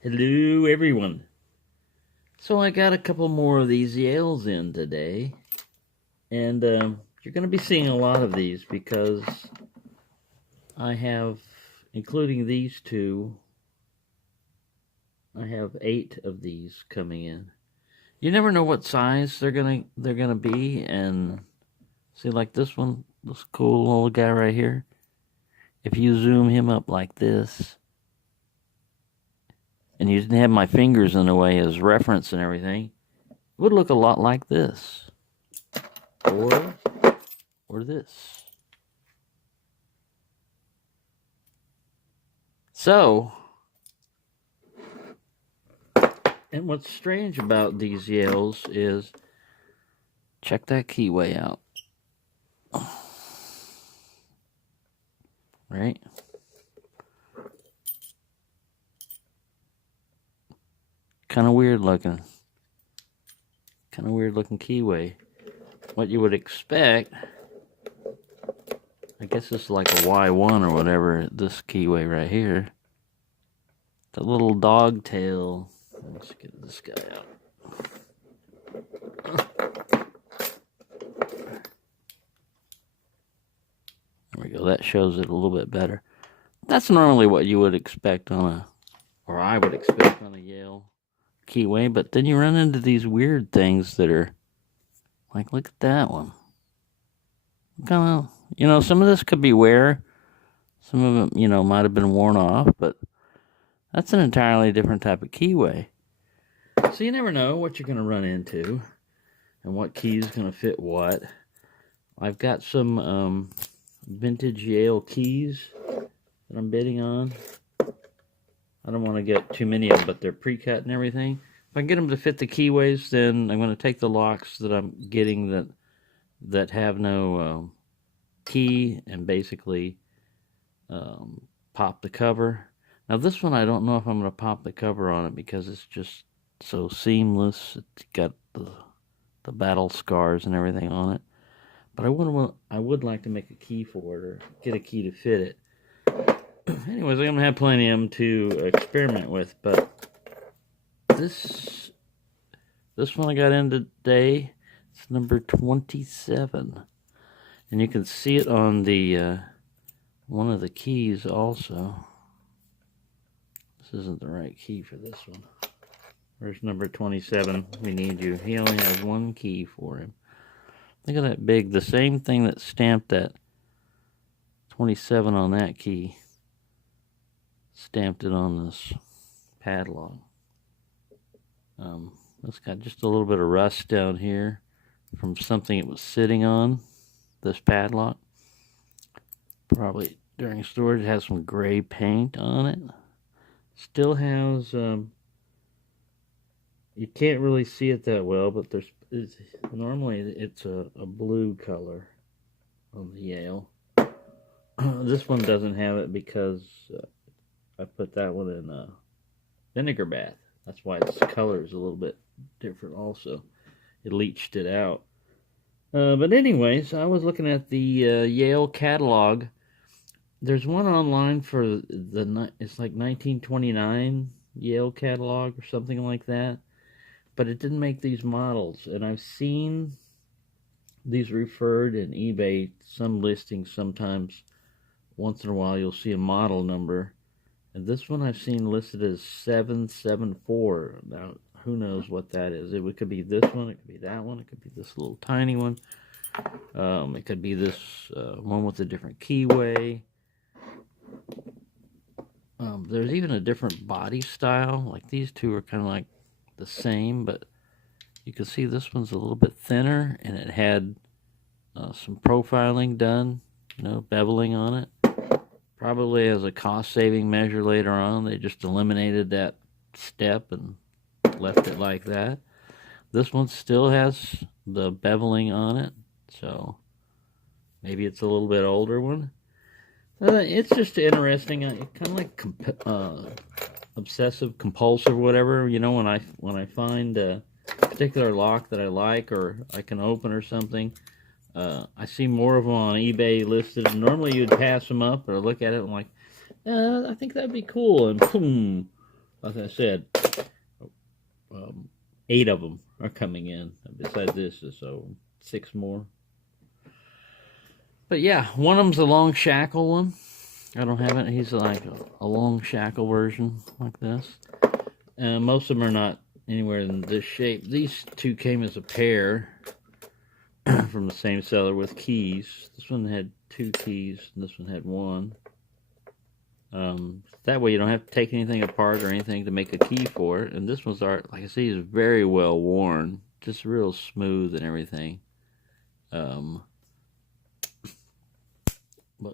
Hello, everyone. So I got a couple more of these Yales in today, and you're going to be seeing a lot of these because I have, including these two, I have 8 of these coming in. You never know what size they're gonna be, and see, like this one, this cool little guy right here. If you zoom him up like this, and you didn't have my fingers in the way as reference and everything, it would look a lot like this, or this. So, and what's strange about these Yales is, check that keyway out. Right? Kind of weird looking. Kind of weird looking keyway. What you would expect, I guess it's like a Y1 or whatever, this keyway right here. The little dog tail. Let's get this guy out. There we go. That shows it a little bit better. That's normally what you would expect on a, or I would expect on a Yale keyway, but then you run into these weird things that are like, look at that one. Kind of, some of this could be wear. Some of it, might have been worn off, but that's an entirely different type of keyway. So you never know what you're going to run into and what key is going to fit what. I've got some vintage Yale keys that I'm bidding on. I don't want to get too many of them, but they're pre-cut and everything. If I can get them to fit the keyways, then I'm going to take the locks that I'm getting that have no key and basically pop the cover. Now this one, I don't know if I'm going to pop the cover on it because it's just so seamless. It's got the battle scars and everything on it. But I would like to make a key for it or get a key to fit it. Anyways, I'm going to have plenty of them to experiment with, but this one I got in today, it's number 27. And you can see it on the one of the keys also. This isn't the right key for this one. Where's number 27? We need you. He only has one key for him. Look at that big, the same thing that stamped that 27 on that key. Stamped it on this padlock. It's got just a little bit of rust down here from something it was sitting on, this padlock. Probably during storage. It has some gray paint on it. Still has, you can't really see it that well, but normally it's a blue color on the Yale. This one doesn't have it because I put that one in a vinegar bath. That's why its color is a little bit different also. It leached it out. But anyways, I was looking at the Yale catalog. There's one online for it's like 1929 Yale catalog or something like that. But it didn't make these models. And I've seen these referred in eBay, some listings sometimes. Once in a while you'll see a model number. And this one I've seen listed as 774. Now, who knows what that is? It could be this one, it could be that one, it could be this little tiny one. It could be this one with a different keyway. There's even a different body style. Like these two are kind of like the same, but you can see this one's a little bit thinner, and it had some profiling done, beveling on it. Probably as a cost-saving measure later on, they just eliminated that step and left it like that. This one still has the beveling on it, so maybe it's a little bit older one. It's just interesting, kind of like obsessive compulsive, whatever. When I find a particular lock that I like or I can open or something. I see more of them on eBay listed. Normally you'd pass them up or look at it and like, I think that'd be cool. And boom, Like I said, 8 of them are coming in. Besides this, so 6 more. But yeah, one of them's a long shackle one. I don't have it. He's like a long shackle version like this. Most of them are not anywhere in this shape. These two came as a pair from the same seller with keys. This one had 2 keys, and this one had 1. That way you don't have to take anything apart or anything to make a key for it. And this one's, like I see, is very well worn. Just real smooth and everything. But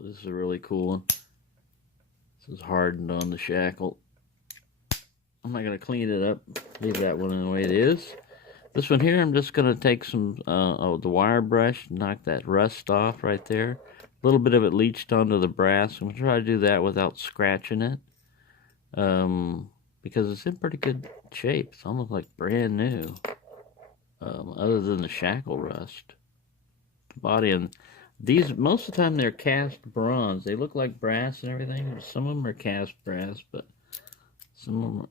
this is a really cool one. This is hardened on the shackle. I'm not going to clean it up. Leave that one in the way it is. This one here, I'm just going to take some the wire brush, knock that rust off right there. A little bit of it leached onto the brass. I'm going to try to do that without scratching it. Because it's in pretty good shape. It's almost like brand new. Other than the shackle rust. The body, and these, most of the time they're cast bronze. They look like brass and everything. Some of them are cast brass, but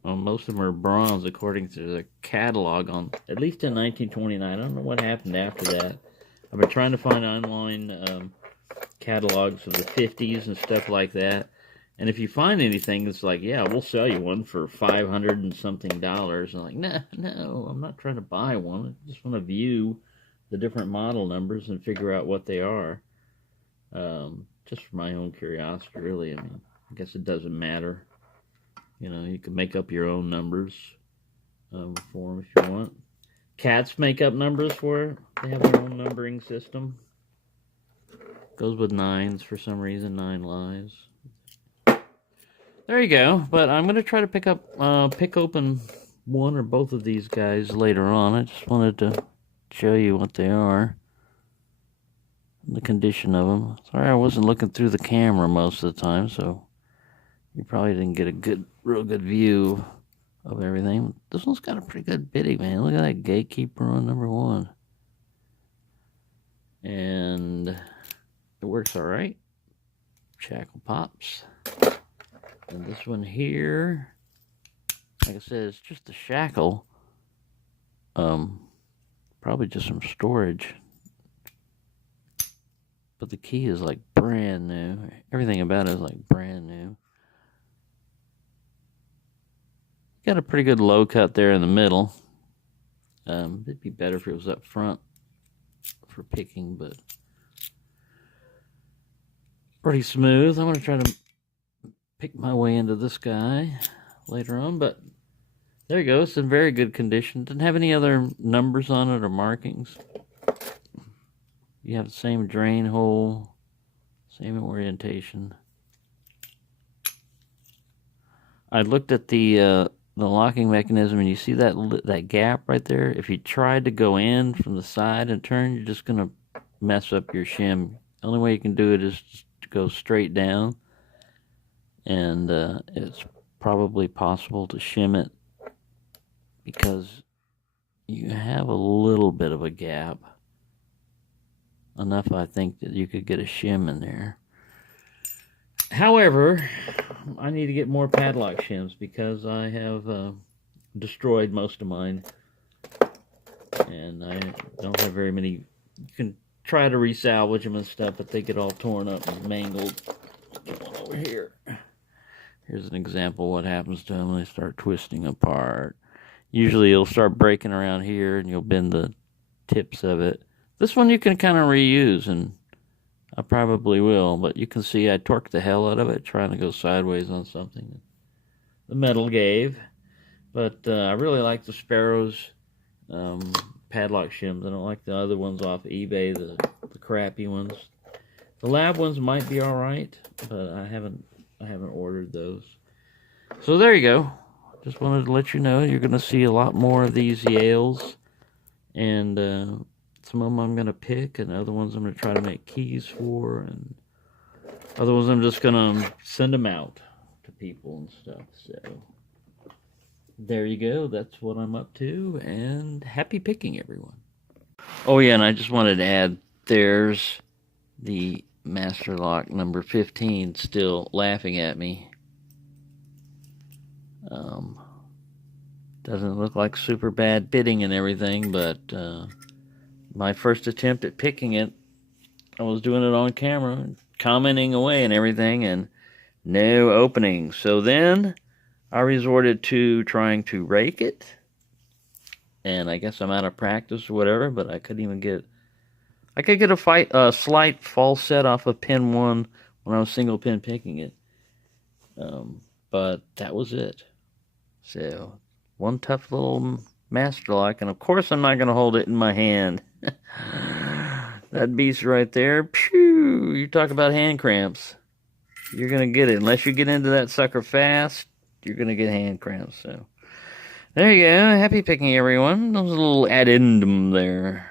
most of them are bronze according to the catalog on, at least in 1929. I don't know what happened after that. I've been trying to find online catalogs of the 50s and stuff like that. And if you find anything that's like, yeah, we'll sell you one for $500 and something. I'm like, no, I'm not trying to buy one. I just want to view the different model numbers and figure out what they are. Just for my own curiosity, really. I mean, I guess it doesn't matter. You know, you can make up your own numbers for them if you want. Cats make up numbers for it. They have their own numbering system. Goes with 9s for some reason, 9 lives. There you go. But I'm going to try to pick open one or both of these guys later on. I just wanted to show you what they are. The condition of them. Sorry I wasn't looking through the camera most of the time, so you probably didn't get a real good view of everything. This one's got a pretty good bitty, man. Look at that gatekeeper on number 1. And it works all right. Shackle pops. And this one here, like I said, it's just a shackle. Probably just some storage. But the key is like brand new. Everything about it is like brand new. Got a pretty good low cut there in the middle. It'd be better if it was up front for picking, but pretty smooth. I'm going to try to pick my way into this guy later on, but there you go. It's in very good condition. Doesn't have any other numbers on it or markings. You have the same drain hole, same orientation. I looked at the locking mechanism, and you see that gap right there? If you tried to go in from the side and turn, you're just going to mess up your shim. The only way you can do it is just to go straight down, and it's probably possible to shim it because you have a little bit of a gap. Enough, I think, that you could get a shim in there. However, I need to get more padlock shims because I have destroyed most of mine. And I don't have very many. You can try to resalvage them and stuff, but they get all torn up and mangled. Get one over here. Here's an example of what happens to them when they start twisting apart. Usually it'll start breaking around here and you'll bend the tips of it. This one you can kind of reuse, and I probably will, but you can see I torqued the hell out of it trying to go sideways on something. The metal gave, but I really like the Sparrows padlock shims. I don't like the other ones off eBay, the crappy ones. The lab ones might be all right, but I haven't ordered those. So there you go. Just wanted to let you know you're going to see a lot more of these Yales, and some of them I'm going to pick, and other ones I'm going to try to make keys for, and other ones I'm just going to send them out to people and stuff. So there you go. That's what I'm up to, and happy picking, everyone. Oh yeah, and I just wanted to add, there's the Master Lock number 15 still laughing at me. Doesn't look like super bad bidding and everything, but my first attempt at picking it, I was doing it on camera, commenting away and everything, and no opening. So then I resorted to trying to rake it, and I guess I'm out of practice or whatever, but I could get a slight false set off of pin 1 when I was single pin picking it. But that was it. So, one tough little master lock, and of course I'm not going to hold it in my hand. That beast right there, phew, you talk about hand cramps. You're going to get it. Unless you get into that sucker fast, you're going to get hand cramps. So, there you go. Happy picking, everyone. That was a little addendum there.